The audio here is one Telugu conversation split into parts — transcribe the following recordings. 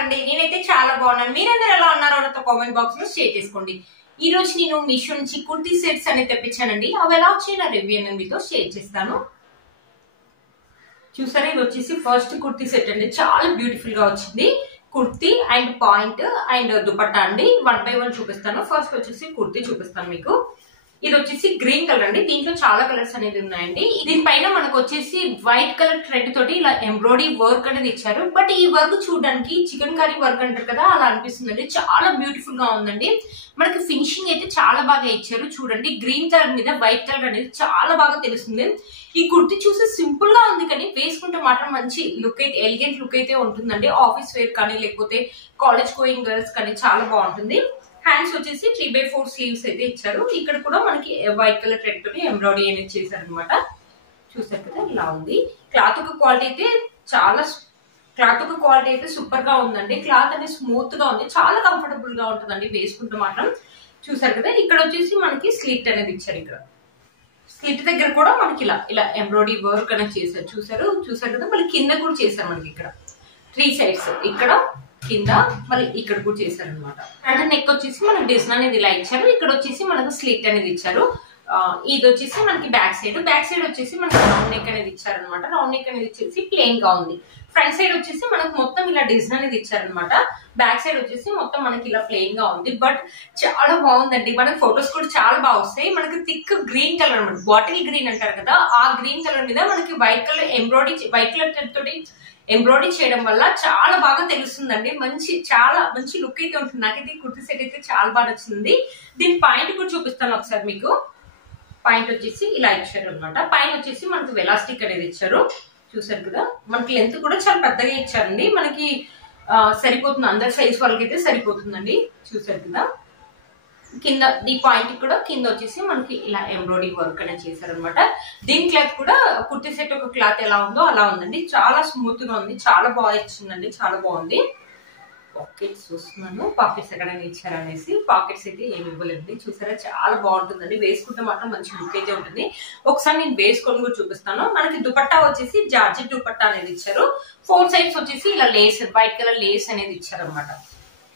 ఉన్నారండి? నేనైతే చాలా బాగున్నాను. మీరందరూ ఎలా ఉన్నారో నాతో కామెంట్ బాక్స్ లో షేర్ చేసుకోండి. ఈ రోజు నేను మీషో నుంచి కుర్తీ సెట్స్ అనేది తెప్పించానండి. అవి ఎలా వచ్చి నా రివ్యూ అనేది మీతో షేర్ చేస్తాను. చూసారా, ఇది వచ్చేసి ఫస్ట్ కుర్తీ సెట్ అండి. చాలా బ్యూటిఫుల్ గా వచ్చింది. Kurti and point and dupatta అండి. 1 by 1 చూపిస్తాను. ఫస్ట్ వచ్చేసి కుర్తీ చూపిస్తాను మీకు. ఇది వచ్చేసి గ్రీన్ కలర్ అండి. దీంట్లో చాలా కలర్స్ అనేది ఉన్నాయండి. దీనిపైన మనకు వచ్చేసి వైట్ కలర్ థ్రెడ్ తోటి ఇలా ఎంబ్రాయిడరీ వర్క్ అనేది ఇచ్చారు. బట్ ఈ వర్క్ చూడడానికి చికెన్ కర్రీ వర్క్ అంటారు కదా, అలా అనిపిస్తుందండి. చాలా బ్యూటిఫుల్ గా ఉందండి. మనకి ఫినిషింగ్ అయితే చాలా బాగా ఇచ్చారు. చూడండి, గ్రీన్ కలర్ మీద వైట్ కలర్ అనేది చాలా బాగా తెలుస్తుంది. ఈ కుర్తీ చూసి సింపుల్ గా ఉంది, కానీ వేసుకుంటే మాత్రం మంచి లుక్ అయితే, ఎలిగెంట్ లుక్ అయితే ఉంటుందండి. ఆఫీస్ వేర్ కానీ లేకపోతే కాలేజ్ గోయింగ్ గర్ల్స్ కానీ చాలా బాగుంటుంది. హ్యాండ్స్ వచ్చేసి 3 by 4 స్లీవ్స్ అయితే ఇచ్చారు. ఇక్కడ కూడా మనకి వైట్ కలర్ థ్రెడ్ తోటి ఎంబ్రాయిడరీ అనేది చేశారు అనమాట. చూసారు కదా, ఇలా ఉంది. క్లాత్ యొక్క క్వాలిటీ అయితే సూపర్ గా ఉందండి. క్లాత్ అనేది స్మూత్ గా ఉంది. చాలా కంఫర్టబుల్ గా ఉంటుందండి వేసుకుంటే మాత్రం. చూసారు కదా, ఇక్కడ వచ్చేసి మనకి స్లిట్ అనేది ఇచ్చారు. ఇక్కడ స్లిట్ దగ్గర కూడా మనకి ఇలా ఎంబ్రాయిడరీ వర్క్ అనేది చేశారు. చూసారు కదా, మళ్ళీ కింద కూడా చేశారు. మనకి ఇక్కడ 3 సైడ్స్, ఇక్కడ కింద మళ్ళీ ఇక్కడ కూడా చేశారు అనమాట. అంటే నెక్ వచ్చేసి మనకి డిజైన్ అనేది ఇలా ఇచ్చారు. ఇక్కడ వచ్చేసి మనకు స్లిట్ అనేది ఇచ్చారు. ఇది వచ్చేసి మనకి బ్యాక్ సైడ్ వచ్చేసి మనకి రౌండ్ నెక్ అనేది ఇచ్చారనమాట. రౌండ్ నెక్ అనేది వచ్చేసి ప్లెయిన్ గా ఉంది. ఫ్రంట్ సైడ్ వచ్చేసి మనకు మొత్తం ఇలా డిజైన్ అనేది ఇచ్చారనమాట. బ్యాక్ సైడ్ వచ్చేసి మొత్తం మనకి ఇలా ప్లెయిన్ గా ఉంది. బట్ చాలా బాగుందండి. మనకి ఫొటోస్ కూడా చాలా బాగా వస్తాయి. మనకి థిక్ గ్రీన్ కలర్ అనమాట, బాటిల్ గ్రీన్ అంటారు కదా, ఆ గ్రీన్ కలర్ మీద మనకి వైట్ కలర్ వైట్ కలర్ తోటి ఎంబ్రాయిడరీ చేయడం వల్ల చాలా బాగా తెలుస్తుందండి. చాలా మంచి లుక్ అయితే ఉంటుంది. నాకైతే కుర్తీ సెట్ అయితే చాలా బాగా నచ్చింది. దీని పాయింట్ కూడా చూపిస్తాను ఒకసారి మీకు. పాయింట్ వచ్చేసి ఇలా ఇచ్చారు అనమాట. పైన వచ్చేసి మనకు వెలాస్టిక్ అనేది ఇచ్చారు. చూసారు కదా, మనకి లెంత్ కూడా చాలా పెద్దగా ఇచ్చారండి. మనకి సరిపోతుంది, అందరి సైజ్ వాళ్ళకైతే సరిపోతుందండి. చూసారు కదా, కింద ఈ పాయింట్ కూడా కింద వచ్చేసి మనకి ఇలా ఎంబ్రాయిడరీ వర్క్ అనేది చేశారనమాట. దీని క్లాత్ కూడా కుర్తీ సెట్ ఒక క్లాత్ ఎలా ఉందో అలా ఉందండి. చాలా స్మూత్ గా ఉంది. చాలా బాగా ఇచ్చిందండి. చాలా బాగుంది. పాకెట్స్ చూస్తున్నాను, పాకెట్స్ ఎక్కడైనా ఇచ్చారనేసి. పాకెట్స్ అయితే ఏమి ఇవ్వలేదు. చూసారా, చాలా బాగుంటుందండి. వేసుకుంటే మాత్రం మంచి లుక్ అయితే ఉంటుంది. ఒకసారి నేను వేసుకొని కూడా చూపిస్తాను. మనకి దుపట్టా వచ్చేసి జార్జెట్ దుపట్టా అనేది ఇచ్చారు. 4 సైడ్స్ వచ్చేసి ఇలా లేస్, వైట్ కలర్ లేస్ అనేది ఇచ్చారనమాట.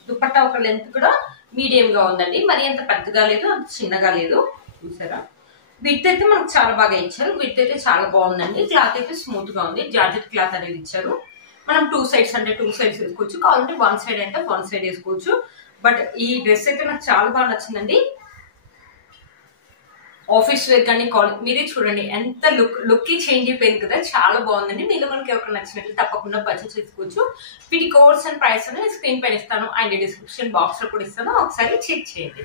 దుపట్టా ఒక లెంత్ కూడా మీడియం గా ఉందండి. మరి అంత పెద్దగా లేదు, అంత చిన్నగా లేదు. చూసారా, విడ్త్ అయితే మనకు చాలా బాగా ఇచ్చారు. విడ్త్ అయితే చాలా బాగుందండి. క్లాత్ అయితే స్మూత్ గా ఉంది. జార్జెట్ క్లాత్ అనేది ఇచ్చారు. మనం 2 సైడ్స్ అంటే 2 సైడ్స్ వేసుకోవచ్చు, కావాలంటే 1 సైడ్ అంటే 1 సైడ్ వేసుకోవచ్చు. బట్ ఈ డ్రెస్ అయితే నాకు చాలా బాగా నచ్చిందండి. ఆఫీస్ వేర్ కానీ కాలేజ్, మీరే చూడండి ఎంత లుక్ చేంజ్ అయిపోయింది కదా, చాలా బాగుందండి. మీలో మనకి ఎవరికి నచ్చినట్లు తప్పకుండా పర్చేస్ చేసుకోవచ్చు. వీటి కోడ్స్ అండ్ ప్రైస్ అని స్క్రీన్ పైన ఇస్తాను అండ్ డిస్క్రిప్షన్ బాక్స్ లో కూడా ఇస్తాను, ఒకసారి చెక్ చేయండి.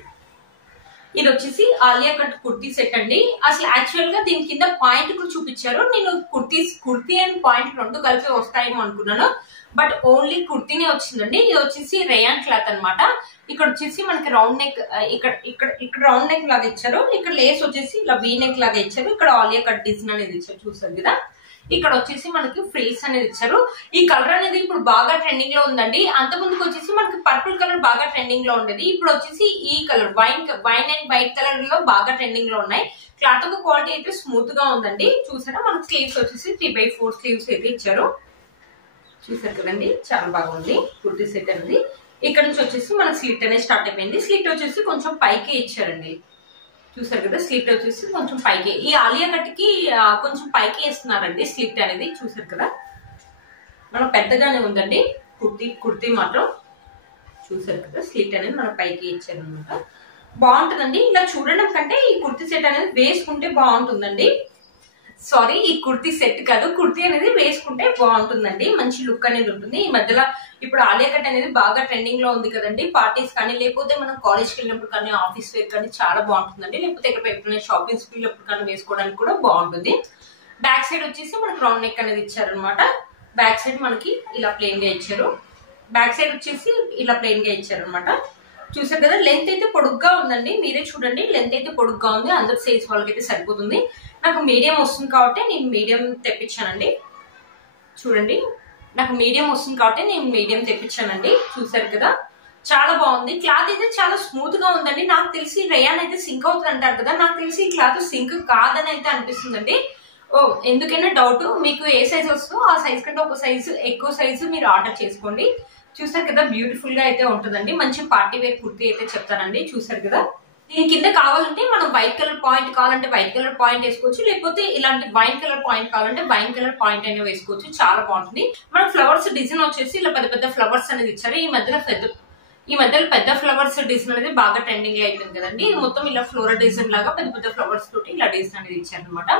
ఇది వచ్చేసి ఆలియా కట్ కుర్తీ సెట్ అండి. అసలు యాక్చువల్ గా దీని కింద పాయింట్ కూడా చూపించారు. నేను కుర్తీ అండ్ పాయింట్ 2 కలిపి వస్తాయేమో అనుకున్నాను, బట్ ఓన్లీ కుర్తీనే వచ్చిందండి. ఇది వచ్చేసి రేయాన్ క్లాత్ అనమాట. ఇక్కడ వచ్చేసి మనకి రౌండ్ నెక్, ఇక్కడ రౌండ్ నెక్ లాగా ఇచ్చారు. ఇక్కడ లేస్ వచ్చేసి ఇలా వీ నెక్ లాగా ఇచ్చారు. ఇక్కడ ఆలియా కట్ డిజైన్ అనేది ఇచ్చారు. చూసారు కదా, ఇక్కడ వచ్చేసి మనకి ఫ్రిల్స్ అనేది ఇచ్చారు. ఈ కలర్ అనేది ఇప్పుడు బాగా ట్రెండింగ్ లో ఉందండి. అంత ముందుకు వచ్చేసి మనకి పర్పుల్ కలర్ బాగా ట్రెండింగ్ లో ఉండేది. ఇప్పుడు వచ్చేసి ఈ colour wine and white colour లో బాగా ట్రెండింగ్ లో ఉన్నాయి. క్లాత్ యొక్క క్వాలిటీ అయితే స్మూత్ గా ఉందండి. చూసారా, మనకి స్లీవ్స్ వచ్చేసి 3 by 4 స్లీవ్స్ అయితే ఇచ్చారు. చూసారు కదండి, చాలా బాగుంది కుర్తీ సెట్ అనేది. ఇక్కడ నుంచి వచ్చేసి మన స్లిట్ అనేది స్టార్ట్ అయిపోయింది. స్లిట్ వచ్చేసి కొంచెం పైకి ఇచ్చారండి. చూసారు కదా, స్లిట్ వచ్చేసి కొంచెం పైకి, ఈ ఆలియా కట్ కి కొంచెం పైకి వేస్తున్నారండి స్లిట్ అనేది. చూసారు కదా, మనం పెద్దగానే ఉందండి కుర్తీ మాత్రం. చూసారు కదా, స్లిట్ అనేది మన పైకి ఇచ్చారనమాట. బాగుంటుందండి. ఇలా చూడడం కంటే ఈ కుర్తీ సెట్ అనేది వేసుకుంటే బాగుంటుందండి. సారీ, ఈ కుర్తీ సెట్ కాదు, కుర్తీ అనేది వేసుకుంటే బాగుంటుందండి. మంచి లుక్ అనేది ఉంటుంది. ఈ మధ్యలో ఇప్పుడు ఆలియా కట్ అనేది బాగా ట్రెండింగ్ లో ఉంది కదండి. పార్టీస్ కానీ లేకపోతే మనం కాలేజ్కి వెళ్ళినప్పుడు కానీ ఆఫీస్ వేర్ కానీ చాలా బాగుంటుందండి. లేకపోతే ఎక్కడైనా షాపింగ్ వెళ్ళినప్పుడు కానీ వేసుకోవడానికి కూడా బాగుంటుంది. బ్యాక్ సైడ్ వచ్చేసి మనకి రౌండ్ నెక్ అనేది ఇచ్చారనమాట. బ్యాక్ సైడ్ మనకి ఇలా ప్లెయిన్ గా ఇచ్చారు. బ్యాక్ సైడ్ వచ్చేసి ఇలా ప్లెయిన్ గా ఇచ్చారనమాట. చూసారు కదా, లెంత్ అయితే పొడుగ్గా ఉందండి. మీరే చూడండి, లెంత్ అయితే పొడుగ్గా ఉంది. అందరి సైజ్ వాళ్ళకైతే సరిపోతుంది. నాకు మీడియం వస్తుంది కాబట్టి నేను మీడియం తెప్పించానండి. చూడండి, నాకు మీడియం వస్తుంది కాబట్టి నేను మీడియం తెప్పించానండి. చూసారు కదా, చాలా బాగుంది. క్లాత్ అయితే చాలా స్మూత్ గా ఉందండి. నాకు తెలిసి రేయాన్ అయితే సింక్ అవుతుంది అంటారు కదా, నాకు తెలిసి ఈ క్లాత్ సింక్ కాదని అయితే అనిపిస్తుందండి. ఎందుకైనా డౌట్, మీకు ఏ సైజ్ వస్తుందో ఆ సైజ్ కంటే ఒక సైజు ఎక్కువ సైజు మీరు ఆర్డర్ చేసుకోండి. చూసారు కదా, బ్యూటిఫుల్ గా అయితే ఉంటుందండి. మంచి పార్టీ వేర్ కుర్తీ అయితే చెప్తానండి. చూసారు కదా, దీని కింద కావాలంటే మనం వైట్ కలర్ పాయింట్ కావాలంటే వైట్ కలర్ పాయింట్ వేసుకోవచ్చు, లేకపోతే ఇలాంటి వైన్ కలర్ పాయింట్ కావాలంటే వైన్ కలర్ పాయింట్ అయినా వేసుకోవచ్చు. చాలా బాగుంటుంది. మనం ఫ్లవర్స్ డిజైన్ వచ్చేసి ఇలా పెద్ద పెద్ద ఫ్లవర్స్ అనేది ఇచ్చారు. ఈ మధ్యలో పెద్ద ఫ్లవర్స్ డిజైన్ అనేది బాగా ట్రెండింగ్ అయిపోయింది కదండి. ఇది మొత్తం ఇలా ఫ్లోరల్ డిజైన్ లాగా పెద్ద పెద్ద ఫ్లవర్స్ తోటి ఇలా డిజైన్ అనేది ఇచ్చారు అనమాట.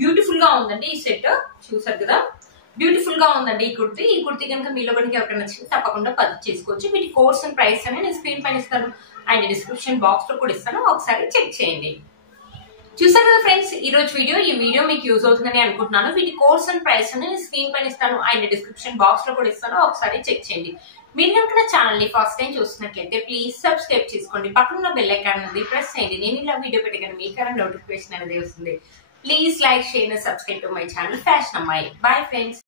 బ్యూటిఫుల్ గా ఉందండి ఈ సెట్. చూసారు కదా, బ్యూటిఫుల్ గా ఉందండి ఈ కుర్తీ కనుక మీలో కనుక ఎవరికైనా నచ్చితే తప్పకుండా పర్చేస్ చేసుకోవచ్చు. వీటి కోర్స్ అండ్ ప్రైస్ అని నేను స్క్రీన్ పైన ఇస్తాను అండ్ డిస్క్రిప్షన్ బాక్స్ లో కూడా ఇస్తాను, ఒకసారి చెక్ చేయండి. చూసారు కదా ఫ్రెండ్స్, ఈ వీడియో మీకు యూజ్ అవుతుందని అనుకుంటున్నాను. వీటి కోర్స్ అండ్ ప్రైస్ అని నేను స్క్రీన్ పైన ఇస్తాను అండ్ డిస్క్రిప్షన్ బాక్స్ లో కూడా ఇస్తాను, ఒకసారి చెక్ చేయండి. మీరు కనుక నా ఛానల్ ని ఫస్ట్ టైం చూస్తున్నట్లయితే ప్లీజ్ సబ్స్క్రైబ్ చేసుకోండి. పక్కన బెల్ ఐకాన్ ఉంది, ప్రెస్ చేయండి. నేను ఇలా వీడియో పెట్టగానే మీకు నోటిఫికేషన్ అనేది వస్తుంది. Please like, share and subscribe to my channel fashion అమ్మాయి. Bye friends.